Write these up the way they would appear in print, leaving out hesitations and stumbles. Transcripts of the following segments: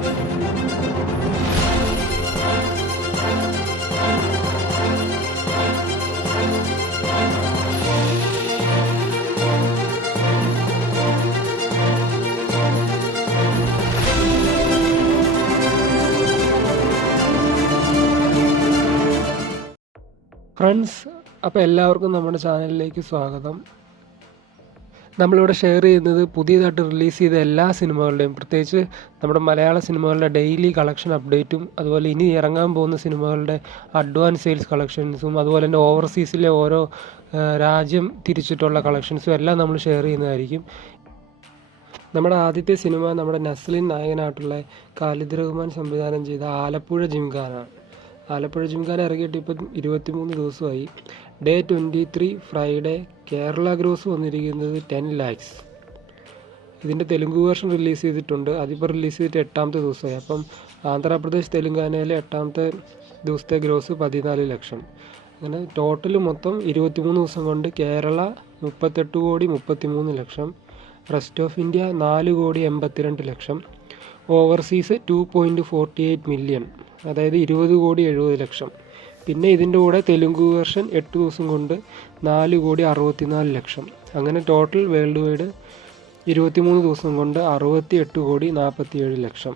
Friends, അപ്പോൾ എല്ലാവർക്കും നമ്മുടെ ചാനലിലേക്ക് സ്വാഗതം. നമ്മളിവിടെ ഷെയർ ചെയ്യുന്നത് പുതിയതായിട്ട് റിലീസ് ചെയ്ത എല്ലാ സിനിമകളുടെയും, പ്രത്യേകിച്ച് നമ്മുടെ മലയാള സിനിമകളുടെ ഡെയിലി കളക്ഷൻ അപ്ഡേറ്റും, അതുപോലെ ഇനി ഇറങ്ങാൻ പോകുന്ന സിനിമകളുടെ അഡ്വാൻസ് സെയിൽസ് കളക്ഷൻസും, അതുപോലെ തന്നെ ഓവർസീസിലെ ഓരോ രാജ്യം തിരിച്ചിട്ടുള്ള കളക്ഷൻസും എല്ലാം നമ്മൾ ഷെയർ ചെയ്യുന്നതായിരിക്കും. നമ്മുടെ ആദ്യത്തെ സിനിമ നമ്മുടെ നസ്ലിൻ നായകനായിട്ടുള്ള ഖാലിദ് റഹ്മാൻ സംവിധാനം ചെയ്ത ആലപ്പുഴ ജിംഖാനാണ്. ആലപ്പുഴ ജിംഖാന ഇറങ്ങിയിട്ട് ഇപ്പം 23 ദിവസമായി. ഡേ 23 ഫ്രൈഡേ കേരള ഗ്രോസ് വന്നിരിക്കുന്നത് 10 lakhs. ഇതിൻ്റെ തെലുങ്ക് വേർഷൻ റിലീസ് ചെയ്തിട്ടുണ്ട്. അതിപ്പോൾ റിലീസ് ചെയ്തിട്ട് 8ാമത്തെ ദിവസമായി. അപ്പം ആന്ധ്രാപ്രദേശ് തെലുങ്കാനയിലെ 8ാമത്തെ ദിവസത്തെ ഗ്രോസ് 14 ലക്ഷം. അങ്ങനെ ടോട്ടൽ മൊത്തം 23 ദിവസം കൊണ്ട് കേരള 38 കോടി 33 ലക്ഷം, റെസ്റ്റ് ഓഫ് ഇന്ത്യ 4 കോടി 82 ലക്ഷം, ഓവർസീസ് 2.48 മില്യൺ, അതായത് 20 കോടി 70 ലക്ഷം. പിന്നെ ഇതിൻ്റെ കൂടെ തെലുങ്ക് വേർഷൻ 8 ദിവസം കൊണ്ട് 4 കോടി 64 ലക്ഷം. അങ്ങനെ ടോട്ടൽ വേൾഡ് വൈഡ് 23 ദിവസം കൊണ്ട് 68 കോടി 47 ലക്ഷം.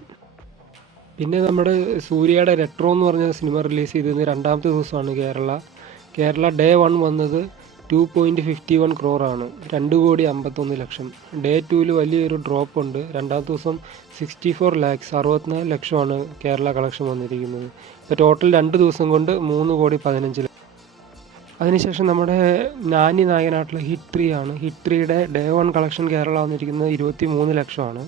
പിന്നെ നമ്മുടെ സൂര്യയുടെ റെട്രോ എന്ന് പറഞ്ഞ സിനിമ റിലീസ് ചെയ്തത് 2ാമത്തെ ദിവസമാണ് കേരള ഡേ 1 വന്നത് 2.51 crore, 2 കോടി 51 ലക്ഷം. ഡേ 2 വലിയൊരു ഡ്രോപ്പ് ഉണ്ട്. 2ാമത്തെ ദിവസം 64 lakhs 64 ലക്ഷമാണ് കേരള കളക്ഷൻ വന്നിരിക്കുന്നത്. ഇപ്പോൾ ടോട്ടൽ 2 ദിവസം കൊണ്ട് 3 കോടി 15 ലക്ഷം. അതിനുശേഷം നമ്മുടെ നാനി നായകനായിട്ടുള്ള ഹിറ്റ് 3 ആണ്. ഹിറ്റ് 3യുടെ ഡേ 1 കളക്ഷൻ കേരള വന്നിരിക്കുന്നത് 23 ലക്ഷമാണ്.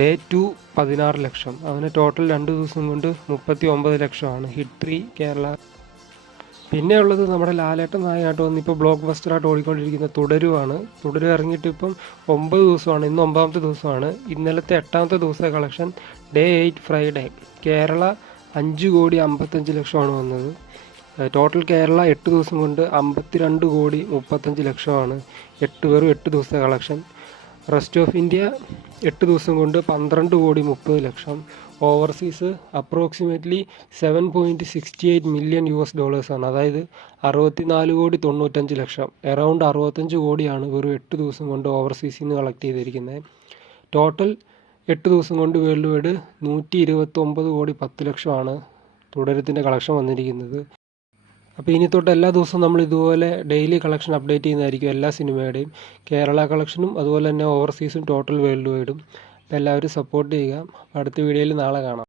ഡേ 2 16 ലക്ഷം. അങ്ങനെ ടോട്ടൽ 2 ദിവസം കൊണ്ട് 39 ലക്ഷമാണ് ഹിറ്റ് 3 കേരള. പിന്നെ ഉള്ളത് നമ്മുടെ ലാലേട്ടൻ നായകനായിട്ട് വന്ന് ഇപ്പോൾ ബ്ലോക്ക് ബസ്റ്ററായിട്ട് ഓടിക്കൊണ്ടിരിക്കുന്ന തുടരുവാണ്. തുടരു ഇറങ്ങിയിട്ട് ഇപ്പം 9 ദിവസമാണ്. ഇന്ന് 9ാമത്തെ ദിവസമാണ്. ഇന്നലത്തെ 8ാമത്തെ ദിവസത്തെ കളക്ഷൻ ഡേ 8 ഫ്രൈഡേ കേരള 5 കോടി 55 ലക്ഷമാണ് വന്നത്. ടോട്ടൽ കേരള 8 ദിവസം കൊണ്ട് 52 കോടി 35 ലക്ഷമാണ് വെറും 8 ദിവസത്തെ കളക്ഷൻ. റെസ്റ്റ് ഓഫ് ഇന്ത്യ 8 ദിവസം കൊണ്ട് 12 കോടി 30 ലക്ഷം. ഓവർസീസ് അപ്രോക്സിമേറ്റ്ലി 7.68 മില്യൺ ആണ്, അതായത് 64 കോടി 95 ലക്ഷം. അറൗണ്ട് 65 കോടിയാണ് വെറും 8 ദിവസം കൊണ്ട് ഓവർസീസിൽ നിന്ന് കളക്ട് ചെയ്തിരിക്കുന്നത്. ടോട്ടൽ 8 ദിവസം കൊണ്ട് വേൾഡ് വൈഡ് 129 കോടി 10 ലക്ഷമാണ് തുടരത്തിൻ്റെ കളക്ഷൻ വന്നിരിക്കുന്നത്. അപ്പോൾ ഇനി തൊട്ട് എല്ലാ ദിവസവും നമ്മൾ ഇതുപോലെ ഡെയിലി കളക്ഷൻ അപ്ഡേറ്റ് ചെയ്യുന്നതായിരിക്കും, എല്ലാ സിനിമയുടെയും കേരള കളക്ഷനും അതുപോലെ തന്നെ ഓവർസീസും ടോട്ടൽ വേൾഡ് വൈഡും. അപ്പോൾ എല്ലാവരും സപ്പോർട്ട് ചെയ്യുക. അടുത്ത വീഡിയോയിൽ നാളെ കാണാം.